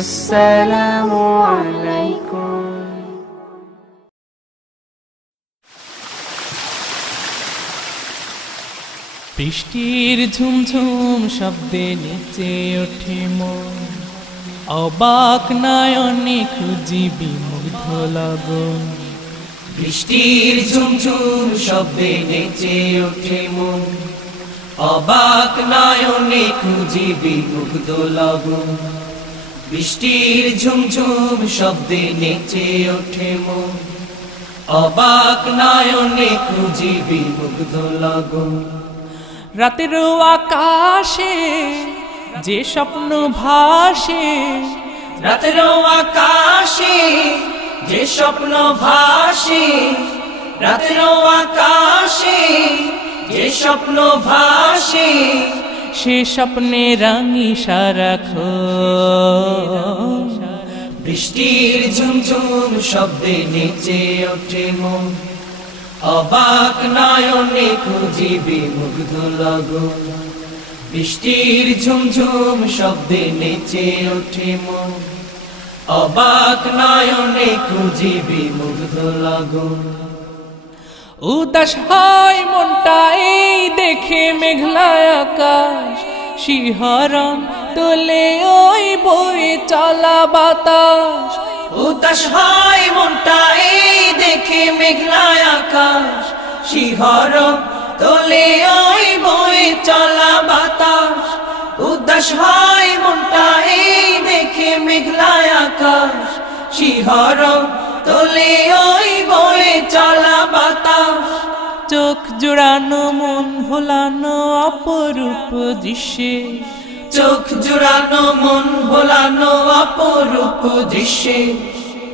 আসসালামু আলাইকুম। বৃষ্টির ঝুমঝুম শব্দে নেচে ওঠে মন, অবাক নয়নে খুঁজি বিমুগ্ধ লগন। বৃষ্টির ঝুমঝুম শব্দে নেচে ওঠে মন, অবাক নয়নে খুঁজি বিমুগ্ধ লগন। বৃষ্টির ঝুমঝুম শব্দে নেচে ওঠে মন, অবাক নয়নে খুঁজি বিমুগ্ধ লগন। রাতের আকাশে যে স্বপ্ন ভাসে, রাতের আকাশে যে স্বপ্ন ভাসে, রাতের আকাশে যে স্বপ্ন ভাসে, সে স্বপ্নে রাঙি সারাক্ষণ। বৃষ্টির ঝুমঝুম শব্দে নেচে ওঠে মন, অবাক নয়নে খুঁজি বিমুগ্ধ লগন। বৃষ্টির ঝুমঝুম শব্দে নেচে ওঠে মন, অবাক নয়নে খুঁজি বিমুগ্ধ লগন। উদাস হয় মনটা এই দেখে মেঘলা আকাশ, শিহরণ তোলে ওই বয়ে চলা বাতাস। উদাস হয় মনটা এই দেখে মেঘলা আকাশ, শিহরণ তোলে ওই বয়ে চলা বাতাস। উদাস হয় মনটা এই দেখে মেঘলা আকাশ, শিহরণ তোলে ওই বয়ে চলা বাতাস। চোখ জোড়ানো মন ভোলানো অপরূপ দৃশ্যে, চোখ জোড়ানো মন ভোলানো অপরূপ দৃশ্যে,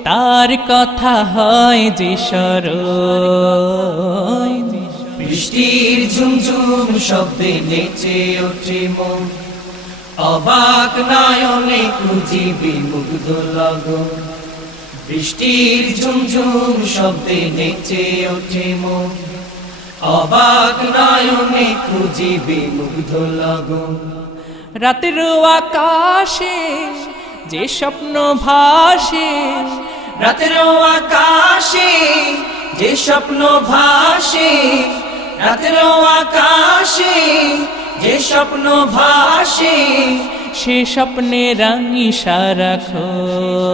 তার কথা হয় যে স্মরণ। বৃষ্টির ঝুমঝুম শব্দে নেচে ওঠে মন, অবাক নয়নে খুঁজি বিমুগ্ধ লগন। বৃষ্টির ঝুমঝুম শব্দে নেচে ওঠে মন, অবাক নয়নে খুঁজি বিমুগ্ধ লগন। রাতের আকাশে যে স্বপ্ন ভাসে, রাতের আকাশে যে স্বপ্ন ভাসে, রাতের আকাশে যে স্বপ্ন ভাসে, সে স্বপ্নে রাঙি সারাক্ষণ।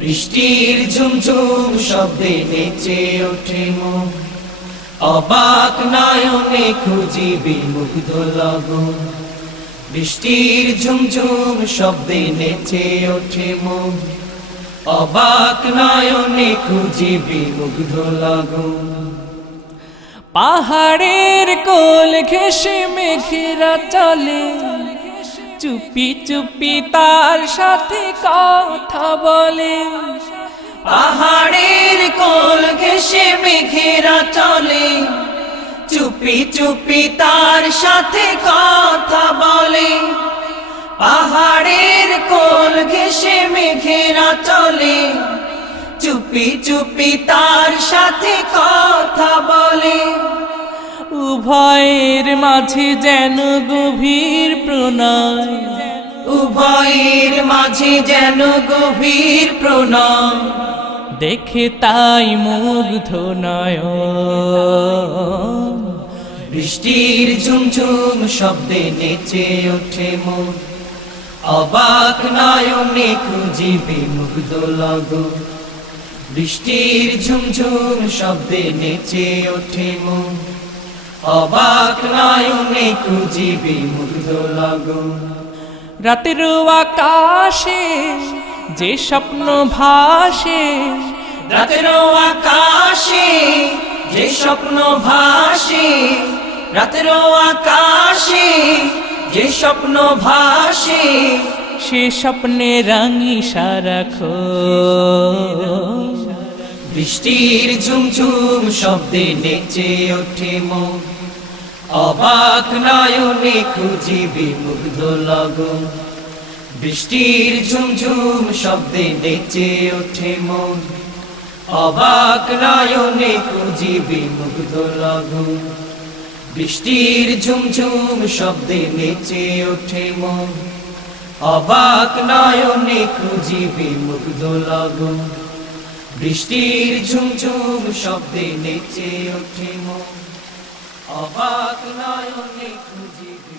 বৃষ্টির ঝুমঝুম শব্দে নেচে ওঠে মন, অবাক নয়নে খুঁজি বিমুগ্ধ লগন। বৃষ্টির ঝুমঝুম শব্দে নেচে ওঠে মন, অবাক নয়নে খুঁজি বিমুগ্ধ লগন। পাহাড়ের কোল ঘেঁষে মেঘেরা চলে, চুপি চুপি তার সাথে কথা বলে। পাহাড়ের কোল ঘেঁষে মেঘেরা চলে, চুপি চুপি তার সাথে কথা বলে। পাহাড়ের কোল ঘেঁষে মেঘেরা চলে, চুপি চুপি তার সাথে কথা বলে। উভয়ের মাঝে যেন গভীর প্রণয়, উভয়ের মাঝে যেন গভীর প্রণয়, দেখে তাই মুগ্ধ নয়ন। বৃষ্টির ঝুমঝুম শব্দে নেচে ওঠে মন, অবাক নয়নে খুঁজি বিমুগ্ধ লগন। বৃষ্টির ঝুমঝুম শব্দে নেচে ওঠে মন, অবাক নয়নে খুঁজি বিমুগ্ধ লগন। রাতের আকাশে যে স্বপ্ন ভাসে, রাতের আকাশে যে স্বপ্ন ভাসে, রাতের আকাশে যে স্বপ্ন ভাসে, সে স্বপ্নে রাঙি সারাক্ষণ। বৃষ্টির ঝুমঝুম শব্দে নেচে ওঠে মন, অবাক নয়নে খুঁজি বিমুগ্ধ লগন। বৃষ্টির ঝুমঝুম শব্দে নেচে ওঠে মন, অবাক নয়নে খুঁজি বিমুগ্ধ লগন। বৃষ্টির ঝুমঝুম শব্দে নেচে ওঠে মন, অবাক নয়নে খুঁজিবি মুগ্ধ লগন বৃষ্টির ঝুমঝুম শব্দে নেচে ওঠে মন অবাক নয়নে খুঁজিবি